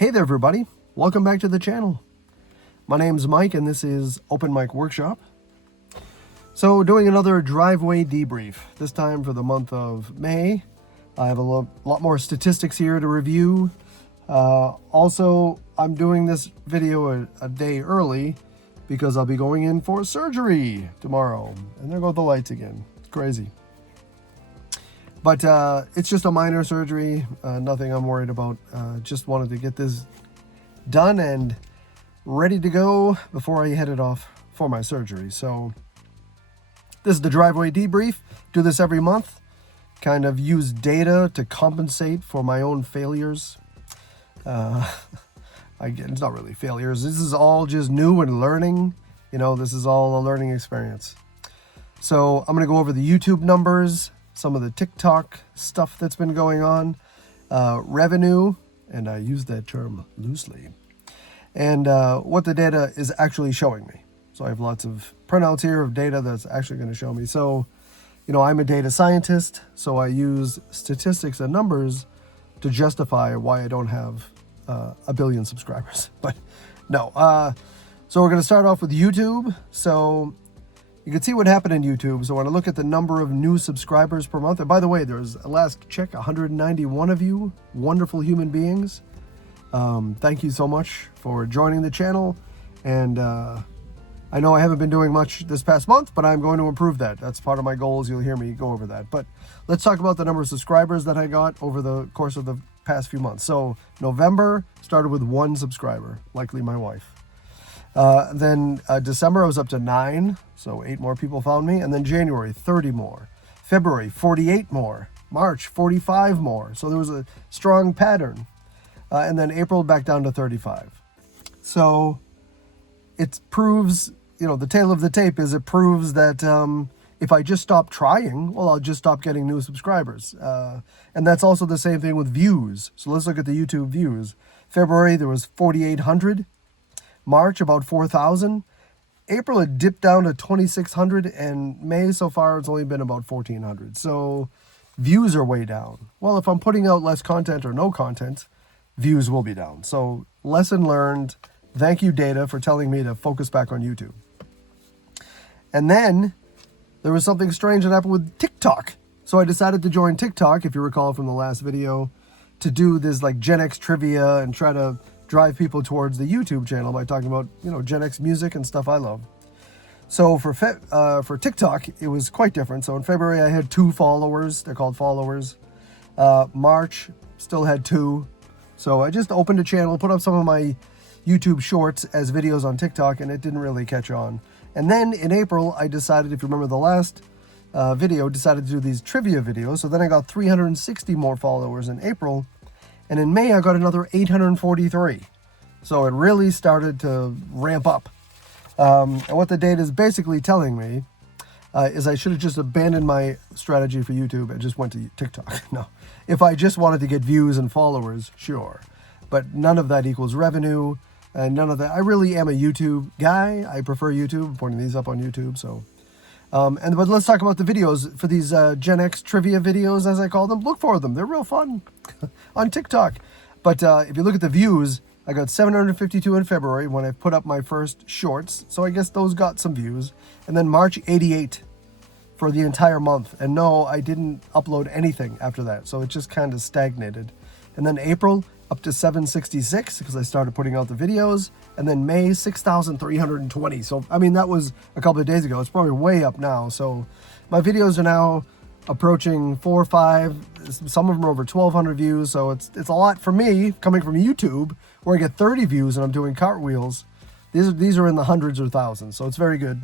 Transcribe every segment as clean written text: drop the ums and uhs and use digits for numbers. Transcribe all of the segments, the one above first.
Hey there everybody, welcome back to the channel. My name's Mike and this is OpenMikeWorkshop. So doing another driveway debrief, this time for the month of May. I have a lot more statistics here to review. Also, I'm doing this video a day early because I'll be going in for surgery tomorrow. And there go the lights again, it's crazy. But it's just a minor surgery, nothing I'm worried about. Just wanted to get this done and ready to go before I headed off for my surgery. So this is the driveway debrief. Do this every month. Kind of use data to compensate for my own failures. It's not really failures. This is all just new and learning. You know, this is all a learning experience. So I'm going to go over the YouTube numbers, some of the TikTok stuff that's been going on, revenue, and I use that term loosely, and what the data is actually showing me. So I have lots of printouts here of data that's actually going to show me. So, you know, I'm a data scientist, so I use statistics and numbers to justify why I don't have a billion subscribers. But no, so we're going to start off with YouTube. So you can see what happened in YouTube. So when I look at the number of new subscribers per month, and by the way, there's a last check, 191 of you, wonderful human beings. Thank you so much for joining the channel. And I know I haven't been doing much this past month, but I'm going to improve that. That's part of my goals. You'll hear me go over that. But let's talk about the number of subscribers that I got over the course of the past few months. So November started with 1 subscriber, likely my wife. Then December I was up to 9, so 8 more people found me. And then January, 30 more. February, 48 more. March, 45 more. So there was a strong pattern. And then April back down to 35. So it proves, you know, the tail of the tape is it proves that if I just stop trying, well, I'll just stop getting new subscribers. And that's also the same thing with views. So let's look at the YouTube views. February, there was 4,800. March, about 4,000. April, it dipped down to 2,600. And May, so far, it's only been about 1,400. So views are way down. Well, if I'm putting out less content or no content, views will be down. So lesson learned. Thank you, data, for telling me to focus back on YouTube. And then there was something strange that happened with TikTok. So I decided to join TikTok, if you recall from the last video, to do this like GenX trivia and try to drive people towards the YouTube channel by talking about, you know, GenX music and stuff I love. So for TikTok, it was quite different. So in February, I had 2 followers. They're called followers. March, still had 2. So I just opened a channel, put up some of my YouTube shorts as videos on TikTok, and it didn't really catch on. And then in April, I decided, if you remember the last video, decided to do these trivia videos. So then I got 360 more followers in April. And in May, I got another 843. So it really started to ramp up. And what the data is basically telling me is I should have just abandoned my strategy for YouTube and just went to TikTok. No, if I just wanted to get views and followers, sure. But none of that equals revenue. And none of that. I really am a YouTube guy. I prefer YouTube. I'm putting these up on YouTube. So, but let's talk about the videos for these GenX trivia videos, as I call them. Look for them. They're real fun on TikTok. But if you look at the views, I got 752 in February when I put up my first shorts. So I guess those got some views. And then March, 88 for the entire month. And no, I didn't upload anything after that. So it just kind of stagnated. And then April, up to 766 because I started putting out the videos. And then May, 6,320. So, I mean, that was a couple of days ago. It's probably way up now. So my videos are now approaching 4 or 5. Some of them are over 1,200 views. So it's a lot for me coming from YouTube where I get 30 views and I'm doing cartwheels. These are in the hundreds or thousands. So it's very good.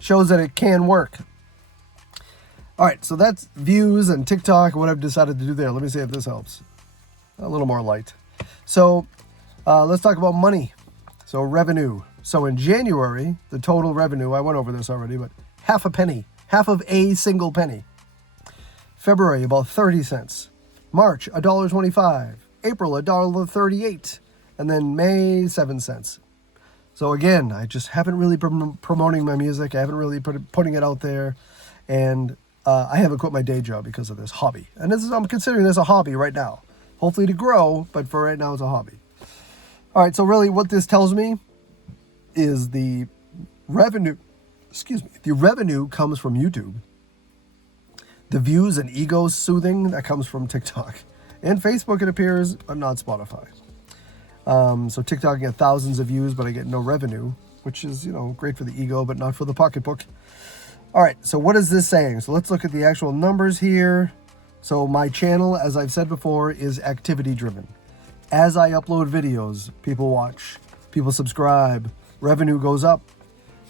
Shows that it can work. All right, so that's views and TikTok, what I've decided to do there. Let me see if this helps. A little more light. So let's talk about money. So revenue. So in January, the total revenue, I went over this already, but half a penny, half of a single penny. February, about 30 cents. March, $1.25. April, $1.38. And then May, 7 cents. So again, I just haven't really been promoting my music. I haven't really putting it out there. And I haven't quit my day job because of this hobby. And I'm considering this a hopby right now. Hopefully to grow, but for right now it's a hobby. All right, so really what this tells me is the revenue comes from YouTube. The views and ego soothing, that comes from TikTok. And Facebook, it appears, but not Spotify. So TikTok, I get thousands of views, but I get no revenue, which is, great for the ego, but not for the pocketbook. All right, so what is this saying? So let's look at the actual numbers here. So my channel, as I've said before, is activity driven. As I upload videos, people watch, people subscribe, revenue goes up.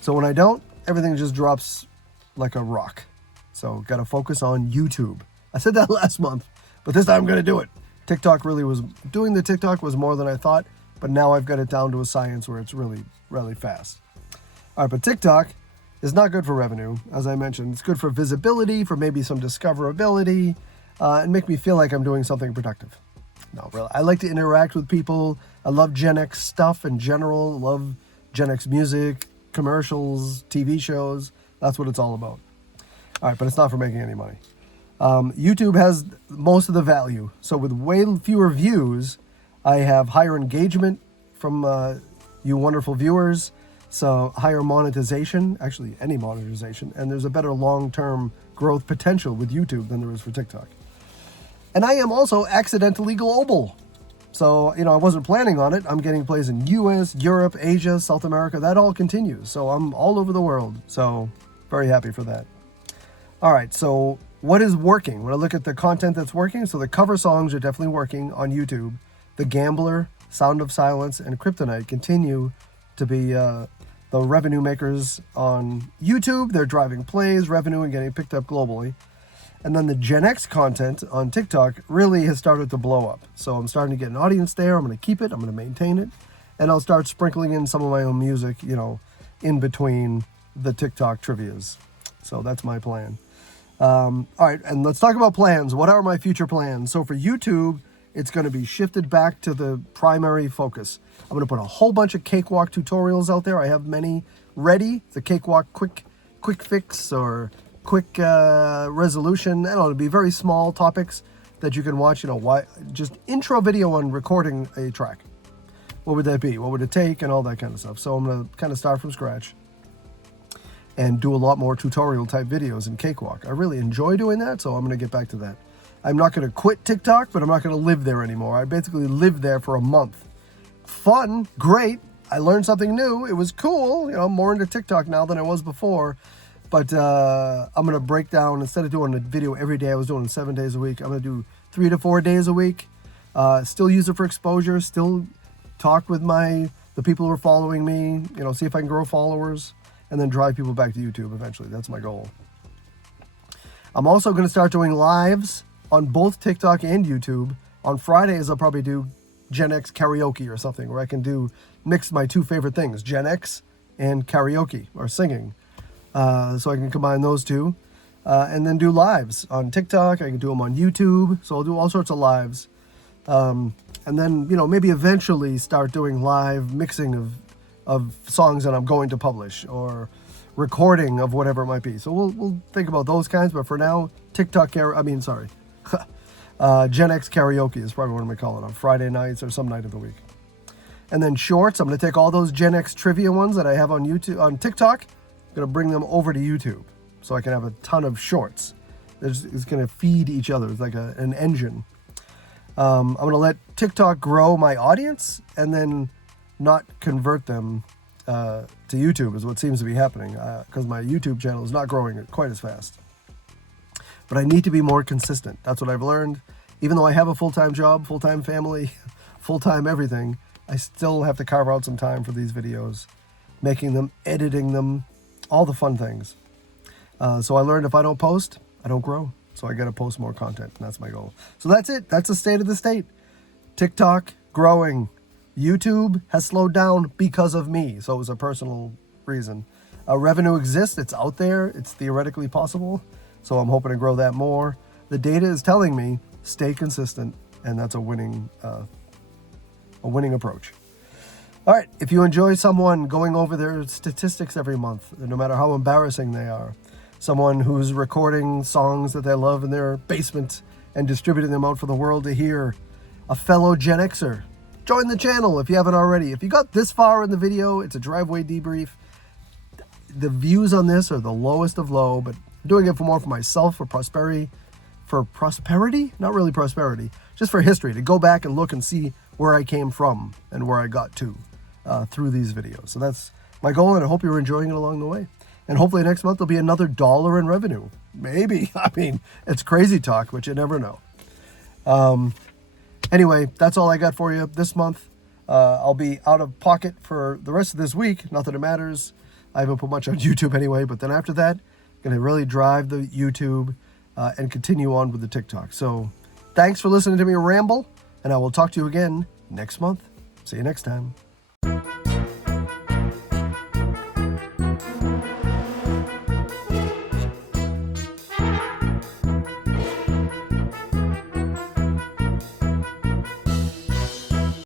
So when I don't, everything just drops like a rock. So got to focus on YouTube. I said that last month, but this time I'm going to do it. Doing the TikTok was more than I thought, but now I've got it down to a science where it's really, really fast. All right, but TikTok is not good for revenue. As I mentioned, it's good for visibility, for maybe some discoverability, and make me feel like I'm doing something productive. No, really. I like to interact with people. I love GenX stuff in general. Love GenX music, commercials, TV shows. That's what it's all about. All right, but it's not for making any money. YouTube has most of the value. So with way fewer views, I have higher engagement from you wonderful viewers. So higher monetization, actually any monetization. And there's a better long-term growth potential with YouTube than there is for TikTok. And I am also accidentally global. So, I wasn't planning on it. I'm getting plays in US, Europe, Asia, South America. That all continues. So I'm all over the world. So very happy for that. All right, so what is working? When I look at the content that's working, so the cover songs are definitely working on YouTube. The Gambler, Sound of Silence, and Kryptonite continue to be the revenue makers on YouTube. They're driving plays, revenue, and getting picked up globally. And then the GenX content on TikTok really has started to blow up. So I'm starting to get an audience there. I'm going to keep it. I'm going to maintain it. And I'll start sprinkling in some of my own music, in between the TikTok trivias. So that's my plan. All right, and let's talk about plans. What are my future plans? So for YouTube, it's going to be shifted back to the primary focus. I'm going to put a whole bunch of CakeWalk tutorials out there. I have many ready. The CakeWalk quick fix or quick resolution. It'll be very small topics that you can watch. Just intro video on recording a track. What would that be? What would it take? And all that kind of stuff. So I'm going to kind of start from scratch and do a lot more tutorial type videos in CakeWalk. I really enjoy doing that, so I'm going to get back to that. I'm not going to quit TikTok, but I'm not going to live there anymore. I basically lived there for a month. Fun, great. I learned something new. It was cool. I'm more into TikTok now than I was before. But I'm going to break down, instead of doing a video every day, I was doing it 7 days a week. I'm going to do 3 to 4 days a week. Still use it for exposure. Still talk with the people who are following me. See if I can grow followers. And then drive people back to YouTube eventually. That's my goal. I'm also going to start doing lives on both TikTok and YouTube. On Fridays, I'll probably do GenX Karaoke or something, where I can mix my two favorite things, GenX and karaoke, or singing. So I can combine those two. And then do lives on TikTok. I can do them on YouTube. So I'll do all sorts of lives. And then, maybe eventually start doing live mixing of songs that I'm going to publish, or recording of whatever it might be. So we'll think about those kinds, but for now, GenX Karaoke is probably what I'm going to call it, on Friday nights or some night of the week. And then shorts, I'm going to take all those GenX trivia ones that I have on YouTube, on TikTok, I'm going to bring them over to YouTube, so I can have a ton of shorts. It's going to feed each other. It's like an engine. I'm going to let TikTok grow my audience, and then not convert them to YouTube is what seems to be happening, because my YouTube channel is not growing quite as fast. But I need to be more consistent. That's what I've learned. Even though I have a full-time job, full-time family, full-time everything, I still have to carve out some time for these videos, making them, editing them, all the fun things. So I learned if I don't post, I don't grow. So I got to post more content, and that's my goal. So that's it. That's the state of the state. TikTok growing. YouTube has slowed down because of me, so it was a personal reason. Revenue exists, it's out there, it's theoretically possible, so I'm hoping to grow that more. The data is telling me stay consistent, and that's a winning approach. All right, if you enjoy someone going over their statistics every month, no matter how embarrassing they are, someone who's recording songs that they love in their basement and distributing them out for the world to hear, a fellow Gen Xer join the channel if you haven't already. If you got this far in the video, it's a driveway debrief. The views on this are the lowest of low, but I'm doing it for myself, for prosperity. For prosperity? Not really prosperity, just for history, to go back and look and see where I came from and where I got to through these videos. So that's my goal, and I hope you're enjoying it along the way. And hopefully next month there'll be another $1 in revenue. Maybe. I mean, it's crazy talk, but you never know. Anyway, that's all I got for you this month. I'll be out of pocket for the rest of this week. Not that it matters. I haven't put much on YouTube anyway, but then after that, I'm going to really drive the YouTube and continue on with the TikTok. So thanks for listening to me ramble, and I will talk to you again next month. See you next time.